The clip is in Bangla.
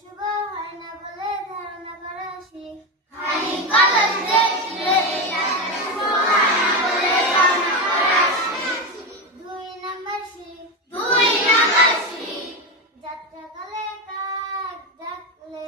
শুভ হয় না বলে ধারণা করা শিখ। খালি কলস দেখলে যাত্রা শুভ হয় না বলে ধারণা করা শিখ। 2 নাম্বার শিখ। 2 নাম্বার শিখ। যাত্রাকালে কাক ডাকলে